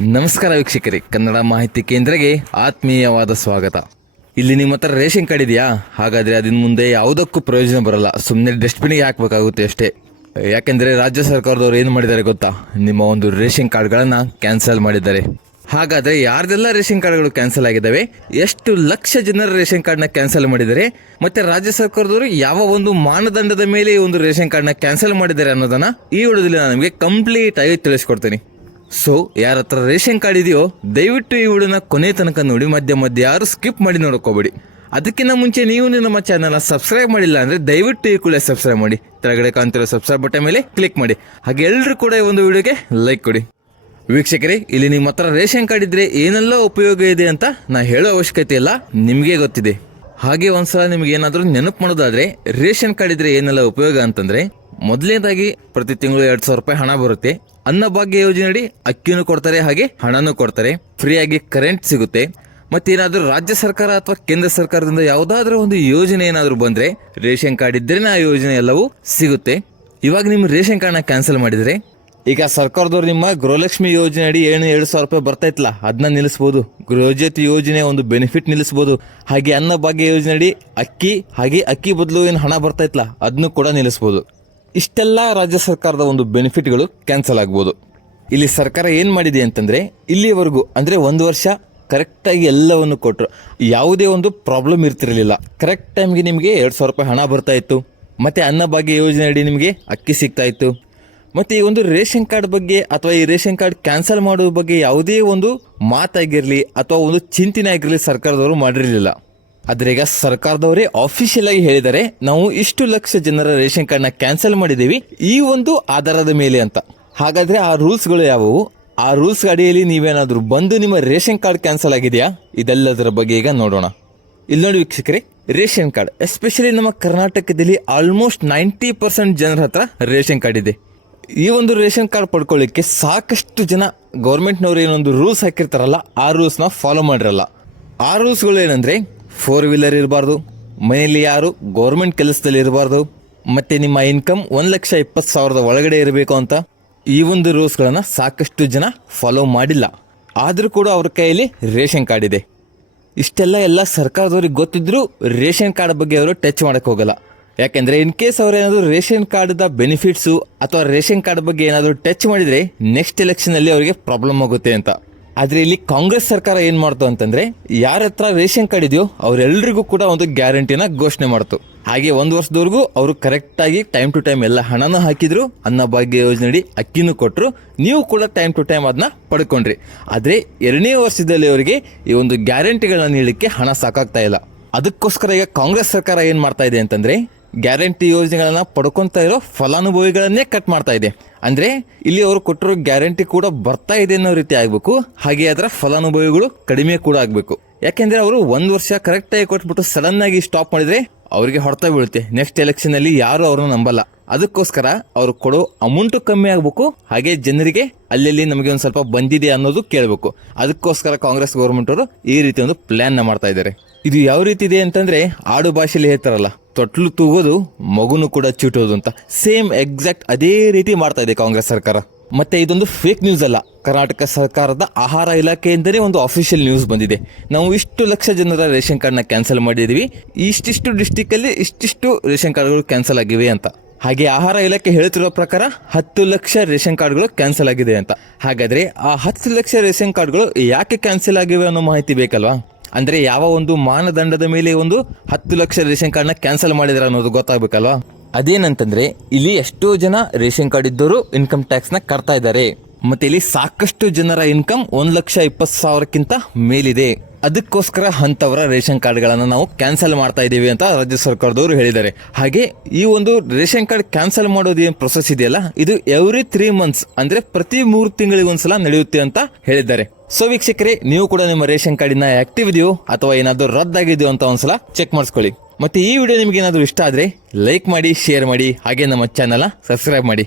ನಮಸ್ಕಾರ ವೀಕ್ಷಕರೇ, ಕನ್ನಡ ಮಾಹಿತಿ ಕೇಂದ್ರಗೆ ಆತ್ಮೀಯವಾದ ಸ್ವಾಗತ. ಇಲ್ಲಿ ನಿಮ್ಮ ಹತ್ರ ರೇಷನ್ ಕಾರ್ಡ್ ಇದೆಯಾ? ಹಾಗಾದ್ರೆ ಅದಿನ ಮುಂದೆ ಯಾವುದಕ್ಕೂ ಪ್ರಯೋಜನ ಬರಲ್ಲ. ಸುಮ್ಮನೆ ಡಸ್ಟ್ಬಿನ್ಗೆ ಹಾಕಬೇಕಾಗುತ್ತೆ ಅಷ್ಟೇ. ಯಾಕೆಂದ್ರೆ ರಾಜ್ಯ ಸರ್ಕಾರದವರು ಏನು ಮಾಡಿದ್ದಾರೆ ಗೊತ್ತಾ? ನಿಮ್ಮ ಒಂದು ರೇಷನ್ ಕಾರ್ಡ್ಗಳನ್ನು ಕ್ಯಾನ್ಸಲ್ ಮಾಡಿದ್ದಾರೆ. ಹಾಗಾದ್ರೆ ಯಾರ್ದೆಲ್ಲ ರೇಷನ್ ಕಾರ್ಡ್ಗಳು ಕ್ಯಾನ್ಸಲ್ ಆಗಿದ್ದಾವೆ? ಎಷ್ಟು ಲಕ್ಷ ಜನರ ರೇಷನ್ ಕಾರ್ಡ್ನ ಕ್ಯಾನ್ಸಲ್ ಮಾಡಿದ್ದಾರೆ? ಮತ್ತೆ ರಾಜ್ಯ ಸರ್ಕಾರದವರು ಯಾವ ಒಂದು ಮಾನದಂಡದ ಮೇಲೆ ಒಂದು ರೇಷನ್ ಕಾರ್ಡ್ನ ಕ್ಯಾನ್ಸಲ್ ಮಾಡಿದ್ದಾರೆ ಅನ್ನೋದನ್ನ ಈ ವಿಡಿಯೋದಲ್ಲಿ ನಾನು ನಿಮಗೆ ಕಂಪ್ಲೀಟ್ ಆಗಿ ತಿಳಿಸ್ಕೊಡ್ತೀನಿ. ಸೊ ಯಾರ ಹತ್ರ ರೇಷನ್ ಕಾರ್ಡ್ ಇದೆಯೋ, ದಯವಿಟ್ಟು ಈ ವಿಡಿಯೋನ ಕೊನೆ ತನಕ ನೋಡಿ, ಮಧ್ಯ ಮಧ್ಯ ಯಾರು ಸ್ಕಿಪ್ ಮಾಡಿ ನೋಡ್ಕೋಬೇಡಿ. ಅದಕ್ಕಿಂತ ಮುಂಚೆ ನೀವು ನಮ್ಮ ಚಾನಲ್ನ ಸಬ್ಸ್ಕ್ರೈಬ್ ಮಾಡಿಲ್ಲ ಅಂದ್ರೆ ದಯವಿಟ್ಟು ಈ ಕೂಡ ಸಬ್ಸ್ಕ್ರೈಬ್ ಮಾಡಿ. ತೆಳಗಡೆ ಕಾಣ್ತಿರೋ ಸಬ್ಸ್ಕ್ರೈಬ್ ಬಟನ್ ಮೇಲೆ ಕ್ಲಿಕ್ ಮಾಡಿ. ಹಾಗೆ ಎಲ್ಲರೂ ಕೂಡ ಈ ಒಂದು ವಿಡಿಯೋಗೆ ಲೈಕ್ ಕೊಡಿ. ವೀಕ್ಷಕರೇ, ಇಲ್ಲಿ ನಿಮ್ಮ ಹತ್ರ ರೇಷನ್ ಕಾರ್ಡ್ ಇದ್ರೆ ಏನೆಲ್ಲ ಉಪಯೋಗ ಇದೆ ಅಂತ ನಾ ಹೇಳೋ ಅವಶ್ಯಕತೆ ಇಲ್ಲ, ನಿಮಗೆ ಗೊತ್ತಿದೆ. ಹಾಗೆ ಒಂದ್ಸಲ ನಿಮ್ಗೆ ಏನಾದರೂ ನೆನಪು ಮಾಡೋದಾದ್ರೆ, ರೇಷನ್ ಕಾರ್ಡ್ ಇದ್ರೆ ಏನೆಲ್ಲ ಉಪಯೋಗ ಅಂತಂದ್ರೆ, ಮೊದಲನೇದಾಗಿ ಪ್ರತಿ ತಿಂಗಳು ಎರಡು ಸಾವಿರ ರೂಪಾಯಿ ಹಣ ಬರುತ್ತೆ. ಅನ್ನಭಾಗ್ಯ ಯೋಜನೆಯಡಿ ಅಕ್ಕಿನೂ ಕೊಡ್ತಾರೆ ಹಾಗೆ ಹಣನೂ ಕೊಡ್ತಾರೆ. ಫ್ರೀಯಾಗಿ ಕರೆಂಟ್ ಸಿಗುತ್ತೆ. ಮತ್ತೇನಾದರೂ ರಾಜ್ಯ ಸರ್ಕಾರ ಅಥವಾ ಕೇಂದ್ರ ಸರ್ಕಾರದಿಂದ ಯಾವುದಾದ್ರೂ ಒಂದು ಯೋಜನೆ ಏನಾದರೂ ಬಂದರೆ ರೇಷನ್ ಕಾರ್ಡ್ ಇದ್ದರೆ ಆ ಯೋಜನೆ ಎಲ್ಲವೂ ಸಿಗುತ್ತೆ. ಇವಾಗ ನಿಮ್ಮ ರೇಷನ್ ಕಾರ್ಡ್ನ ಕ್ಯಾನ್ಸಲ್ ಮಾಡಿದರೆ, ಈಗ ಸರ್ಕಾರದವ್ರು ನಿಮ್ಮ ಗೃಹಲಕ್ಷ್ಮಿ ಯೋಜನೆ ಅಡಿ ಏನು ಎರಡು ಸಾವಿರ ರೂಪಾಯಿ ಬರ್ತಾ ಇತ್ತಲ್ಲ ಅದನ್ನ ನಿಲ್ಲಿಸಬಹುದು ಗೃಹಜ್ಯೋತಿ ಯೋಜನೆ ಒಂದು ಬೆನಿಫಿಟ್ ನಿಲ್ಲಿಸಬಹುದು ಹಾಗೆ ಅನ್ನಭಾಗ್ಯ ಯೋಜನೆ ಅಡಿ ಅಕ್ಕಿ, ಹಾಗೆ ಅಕ್ಕಿ ಬದಲು ಏನು ಹಣ ಬರ್ತಾ ಇತ್ತಲ್ಲ ಅದನ್ನು ಕೂಡ ನಿಲ್ಲಿಸಬಹುದು ಇಷ್ಟೆಲ್ಲ ರಾಜ್ಯ ಸರ್ಕಾರದ ಒಂದು ಬೆನಿಫಿಟ್ಗಳು ಕ್ಯಾನ್ಸಲ್ ಆಗ್ಬೋದು. ಇಲ್ಲಿ ಸರ್ಕಾರ ಏನು ಮಾಡಿದೆ ಅಂತಂದರೆ, ಇಲ್ಲಿವರೆಗೂ, ಅಂದರೆ ಒಂದು ವರ್ಷ ಕರೆಕ್ಟಾಗಿ ಎಲ್ಲವನ್ನು ಕೊಟ್ಟರು ಯಾವುದೇ ಒಂದು ಪ್ರಾಬ್ಲಮ್ ಇರ್ತಿರಲಿಲ್ಲ. ಕರೆಕ್ಟ್ ಟೈಮ್ಗೆ ನಿಮಗೆ ಎರಡು ಸಾವಿರ ರೂಪಾಯಿ ಹಣ ಬರ್ತಾ ಇತ್ತು. ಮತ್ತು ಅನ್ನಭಾಗ್ಯ ಯೋಜನೆ ಅಡಿ ನಿಮಗೆ ಅಕ್ಕಿ ಸಿಗ್ತಾ ಇತ್ತು. ಮತ್ತು ಈ ಒಂದು ರೇಷನ್ ಕಾರ್ಡ್ ಬಗ್ಗೆ ಅಥವಾ ಈ ರೇಷನ್ ಕಾರ್ಡ್ ಕ್ಯಾನ್ಸಲ್ ಮಾಡುವ ಬಗ್ಗೆ ಯಾವುದೇ ಒಂದು ಮಾತಾಗಿರಲಿ ಅಥವಾ ಒಂದು ಚಿಂತನೆ ಆಗಿರಲಿ ಸರ್ಕಾರದವರು ಮಾಡಿರಲಿಲ್ಲ. ಆದ್ರೆ ಈಗ ಸರ್ಕಾರದವರೇ ಆಫಿಷಿಯಲ್ ಆಗಿ ಹೇಳಿದ್ದಾರೆ ನಾವು ಇಷ್ಟು ಲಕ್ಷ ಜನರ ರೇಷನ್ ಕಾರ್ಡ್ನ ಕ್ಯಾನ್ಸಲ್ ಮಾಡಿದ್ದೀವಿ. ಈ ಒಂದು ಆಧಾರದ ಮೇಲೆ ಅಂತ. ಹಾಗಾದ್ರೆ ಆ ರೂಲ್ಸ್ಗಳು ಯಾವುವು? ಆ ರೂಲ್ಸ್ ಅಡಿಯಲ್ಲಿ ನೀವೇನಾದರೂ ಬಂದು ನಿಮ್ಮ ರೇಷನ್ ಕಾರ್ಡ್ ಕ್ಯಾನ್ಸಲ್ ಆಗಿದೆಯಾ? ಇದೆಲ್ಲದರ ಬಗ್ಗೆ ಈಗ ನೋಡೋಣ. ಇಲ್ಲಿ ನೋಡಿ ವೀಕ್ಷಕರೇ, ರೇಷನ್ ಕಾರ್ಡ್ ಎಸ್ಪೆಷಲಿ ನಮ್ಮ ಕರ್ನಾಟಕದಲ್ಲಿ ಆಲ್ಮೋಸ್ಟ್ ನೈಂಟಿ ಪರ್ಸೆಂಟ್ ಜನರ ಹತ್ರ ರೇಷನ್ ಕಾರ್ಡ್ ಇದೆ. ಈ ಒಂದು ರೇಷನ್ ಕಾರ್ಡ್ ಪಡ್ಕೊಳ್ಳಿಕ್ಕೆ ಸಾಕಷ್ಟು ಜನ ಗೌರ್ಮೆಂಟ್ನವ್ರು ಏನೊಂದು ರೂಲ್ಸ್ ಹಾಕಿರ್ತಾರಲ್ಲ, ಆ ರೂಲ್ಸ್ನ ಫಾಲೋ ಮಾಡಿರಲ್ಲ. ಆ ರೂಲ್ಸ್ಗಳು ಏನಂದ್ರೆ ಫೋರ್ ವೀಲರ್ ಇರಬಾರ್ದು. ಮನೆಯಲ್ಲಿ ಯಾರು ಗೌರ್ಮೆಂಟ್ ಕೆಲಸದಲ್ಲಿ ಇರಬಾರ್ದು. ಮತ್ತೆ ನಿಮ್ಮ ಇನ್ಕಮ್ ಒಂದು ಲಕ್ಷ ಇಪ್ಪತ್ತು ಸಾವಿರದ ಒಳಗಡೆ ಇರಬೇಕು ಅಂತ ಈ ಒಂದು ರೂಲ್ಸ್ಗಳನ್ನು ಸಾಕಷ್ಟು ಜನ ಫಾಲೋ ಮಾಡಿಲ್ಲ. ಆದರೂ ಕೂಡ ಅವ್ರ ಕೈಯಲ್ಲಿ ರೇಷನ್ ಕಾರ್ಡ್ ಇದೆ. ಇಷ್ಟೆಲ್ಲ ಎಲ್ಲ ಸರ್ಕಾರದವ್ರಿಗೆ ಗೊತ್ತಿದ್ರು ರೇಷನ್ ಕಾರ್ಡ್ ಬಗ್ಗೆ ಅವರು ಟಚ್ ಮಾಡಕ್ ಹೋಗಲ್ಲ. ಯಾಕೆಂದ್ರೆ ಇನ್ ಕೇಸ್ ಅವರೇನಾದರೂ ರೇಷನ್ ಕಾರ್ಡ್ ಬೆನಿಫಿಟ್ಸು ಅಥವಾ ರೇಷನ್ ಕಾರ್ಡ್ ಬಗ್ಗೆ ಏನಾದರೂ ಟಚ್ ಮಾಡಿದ್ರೆ ನೆಕ್ಸ್ಟ್ ಎಲೆಕ್ಷನಲ್ಲಿ ಅವರಿಗೆ ಪ್ರಾಬ್ಲಮ್ ಆಗುತ್ತೆ ಅಂತ. ಆದ್ರೆ ಇಲ್ಲಿ ಕಾಂಗ್ರೆಸ್ ಸರ್ಕಾರ ಏನ್ ಮಾಡ್ತು ಅಂತಂದ್ರೆ, ಯಾರ ಹತ್ರ ರೇಷನ್ ಕಾರ್ಡ್ ಇದೆಯೋ ಅವರೆಲ್ಲರಿಗೂ ಕೂಡ ಒಂದು ಗ್ಯಾರಂಟಿನ ಘೋಷಣೆ ಮಾಡ್ತು. ಹಾಗೆ ಒಂದು ವರ್ಷದವರೆಗೂ ಅವರು ಕರೆಕ್ಟ್ ಆಗಿ ಟೈಮ್ ಟು ಟೈಮ್ ಎಲ್ಲ ಹಣನ ಹಾಕಿದ್ರು ಅನ್ನಭಾಗ್ಯ ಯೋಜನೆ ಅಕ್ಕಿನೂ ಕೊಟ್ಟರು ನೀವು ಕೂಡ ಟೈಮ್ ಟು ಟೈಮ್ ಅದನ್ನ ಪಡ್ಕೊಂಡ್ರಿ. ಆದ್ರೆ ಎರಡನೇ ವರ್ಷದಲ್ಲಿ ಅವರಿಗೆ ಈ ಒಂದು ಗ್ಯಾರಂಟಿಗಳನ್ನ ನೀಡಲಿಕ್ಕೆ ಹಣ ಸಾಕಾಗ್ತಾ ಇಲ್ಲ. ಅದಕ್ಕೋಸ್ಕರ ಈಗ ಕಾಂಗ್ರೆಸ್ ಸರ್ಕಾರ ಏನ್ ಮಾಡ್ತಾ ಇದೆ ಅಂತಂದ್ರೆ ಗ್ಯಾರಂಟಿ ಯೋಜನೆಗಳನ್ನು ಪಡ್ಕೊತಾ ಇರೋ ಫಲಾನುಭವಿಗಳನ್ನೇ ಕಟ್ ಮಾಡ್ತಾ ಇದೆ. ಅಂದರೆ, ಇಲ್ಲಿ ಅವರು ಕೊಟ್ಟಿರೋ ಗ್ಯಾರಂಟಿ ಕೂಡ ಬರ್ತಾ ಇದೆ ಅನ್ನೋ ರೀತಿ ಆಗಬೇಕು. ಹಾಗೆ ಅದರ ಫಲಾನುಭವಿಗಳು ಕಡಿಮೆ ಕೂಡ ಆಗಬೇಕು. ಯಾಕೆಂದರೆ ಅವರು ಒಂದು ವರ್ಷ ಕರೆಕ್ಟಾಗಿ ಕೊಟ್ಬಿಟ್ಟು ಸಡನ್ ಆಗಿ ಸ್ಟಾಪ್ ಮಾಡಿದರೆ ಅವರಿಗೆ ಹೊಡೆತ ಬೀಳುತ್ತೆ. ನೆಕ್ಸ್ಟ್ ಎಲೆಕ್ಷನಲ್ಲಿ ಯಾರು ಅವ್ರನ್ನ ನಂಬಲ್ಲ. ಅದಕ್ಕೋಸ್ಕರ ಅವರು ಕೊಡೋ ಅಮೌಂಟು ಕಮ್ಮಿ ಆಗಬೇಕು. ಹಾಗೆ ಜನರಿಗೆ ಅಲ್ಲಲ್ಲಿ ನಮಗೆ ಒಂದು ಸ್ವಲ್ಪ ಬಂದಿದೆ ಅನ್ನೋದು ಕೇಳಬೇಕು. ಅದಕ್ಕೋಸ್ಕರ ಕಾಂಗ್ರೆಸ್ ಗೌರ್ಮೆಂಟ್ ಅವರು ಈ ರೀತಿ ಒಂದು ಪ್ಲಾನ್ ಮಾಡ್ತಾ ಇದ್ದಾರೆ. ಇದು ಯಾವ ರೀತಿ ಇದೆ ಅಂತಂದ್ರೆ ಆಡು ಭಾಷೆಯಲ್ಲಿ ಹೇಳ್ತಾರಲ್ಲ ತೊಟ್ಲು ತೂಗೋದು ಮಗುನು ಕೂಡ ಚೀಟೋದು ಅಂತ. ಸೇಮ್ ಎಕ್ಸಾಕ್ಟ್ ಅದೇ ರೀತಿ ಮಾಡ್ತಾ ಇದೆ ಕಾಂಗ್ರೆಸ್ ಸರ್ಕಾರ. ಮತ್ತೆ ಇದೊಂದು ಫೇಕ್ ನ್ಯೂಸ್ ಅಲ್ಲ. ಕರ್ನಾಟಕ ಸರ್ಕಾರದ ಆಹಾರ ಇಲಾಖೆಯಿಂದಲೇ ಒಂದು ಅಫಿಷಿಯಲ್ ನ್ಯೂಸ್ ಬಂದಿದೆ. ನಾವು ಇಷ್ಟು ಲಕ್ಷ ಜನರ ರೇಷನ್ ಕಾರ್ಡ್ನ ಕ್ಯಾನ್ಸಲ್ ಮಾಡಿದೀವಿ ಇಷ್ಟಿಷ್ಟು ಡಿಸ್ಟಿಕ್ ಅಲ್ಲಿ ಇಷ್ಟಿಷ್ಟು ರೇಷನ್ ಕಾರ್ಡ್ಗಳು ಕ್ಯಾನ್ಸಲ್ ಆಗಿವೆ ಅಂತ. ಹಾಗೆ ಆಹಾರ ಇಲಾಖೆ ಹೇಳ್ತಿರೋ ಪ್ರಕಾರ ಹತ್ತು ಲಕ್ಷ ರೇಷನ್ ಕಾರ್ಡ್ಗಳು ಕ್ಯಾನ್ಸಲ್ ಆಗಿದೆ ಅಂತ. ಹಾಗಾದ್ರೆ ಆ ಹತ್ತು ಲಕ್ಷ ರೇಷನ್ ಕಾರ್ಡ್ಗಳು ಯಾಕೆ ಕ್ಯಾನ್ಸಲ್ ಆಗಿವೆ ಅನ್ನೋ ಮಾಹಿತಿ ಬೇಕಲ್ವಾ? ಅಂದ್ರೆ ಯಾವ ಒಂದು ಮಾನದಂಡದ ಮೇಲೆ ಒಂದು ಹತ್ತು ಲಕ್ಷ ರೇಷನ್ ಕಾರ್ಡ್ನ ಕ್ಯಾನ್ಸಲ್ ಮಾಡಿದ್ರ ಅನ್ನೋದು ಗೊತ್ತಾಗ್ಬೇಕಲ್ವಾ? ಅದೇನಂತಂದ್ರೆ ಇಲ್ಲಿ ಎಷ್ಟೋ ಜನ ರೇಷನ್ ಕಾರ್ಡ್ ಇದ್ದವರು ಇನ್ಕಮ್ ಟ್ಯಾಕ್ಸ್ನ ಕಟ್ತಾ ಇದ್ದಾರೆ. ಮತ್ತೆ ಇಲ್ಲಿ ಸಾಕಷ್ಟು ಜನರ ಇನ್ಕಮ್ ಒಂದು ಲಕ್ಷ ಇಪ್ಪತ್ತು ಸಾವಿರಕ್ಕಿಂತ ಮೇಲಿದೆ. ಅದಕ್ಕೋಸ್ಕರ ಅಂತವರ ರೇಷನ್ ಕಾರ್ಡ್ಗಳನ್ನು ನಾವು ಕ್ಯಾನ್ಸಲ್ ಮಾಡ್ತಾ ಇದ್ದೀವಿ ಅಂತ ರಾಜ್ಯ ಸರ್ಕಾರದವರು ಹೇಳಿದ್ದಾರೆ. ಹಾಗೆ ಈ ಒಂದು ರೇಷನ್ ಕಾರ್ಡ್ ಕ್ಯಾನ್ಸಲ್ ಮಾಡೋದು ಏನು ಪ್ರೊಸೆಸ್ ಇದೆಯಲ್ಲ? ಇದು ಎವ್ರಿ ತ್ರೀ ಮಂತ್ಸ್ ಅಂದ್ರೆ ಪ್ರತಿ ಮೂರು ತಿಂಗಳಿಗೆ ಒಂದ್ಸಲ ನಡೆಯುತ್ತೆ ಅಂತ ಹೇಳಿದ್ದಾರೆ. ಸೊ ವೀಕ್ಷಕರೇ, ನೀವು ಕೂಡ ನಿಮ್ಮ ರೇಷನ್ ಕಾರ್ಡಿನ ಆಕ್ಟಿವ್ ಇದೆಯೋ ಅಥವಾ ಏನಾದರೂ ರದ್ದಾಗಿದೆಯೋ ಅಂತ ಒಂದ್ಸಲ ಚೆಕ್ ಮಾಡಿಸ್ಕೊಳ್ಳಿ. ಮತ್ತೆ ಈ ವಿಡಿಯೋ ನಿಮ್ಗೆ ಏನಾದರೂ ಇಷ್ಟ ಆದ್ರೆ ಲೈಕ್ ಮಾಡಿ ಶೇರ್ ಮಾಡಿ, ಹಾಗೆ ನಮ್ಮ ಚಾನಲ್ ಸಬ್ಸ್ಕ್ರೈಬ್ ಮಾಡಿ.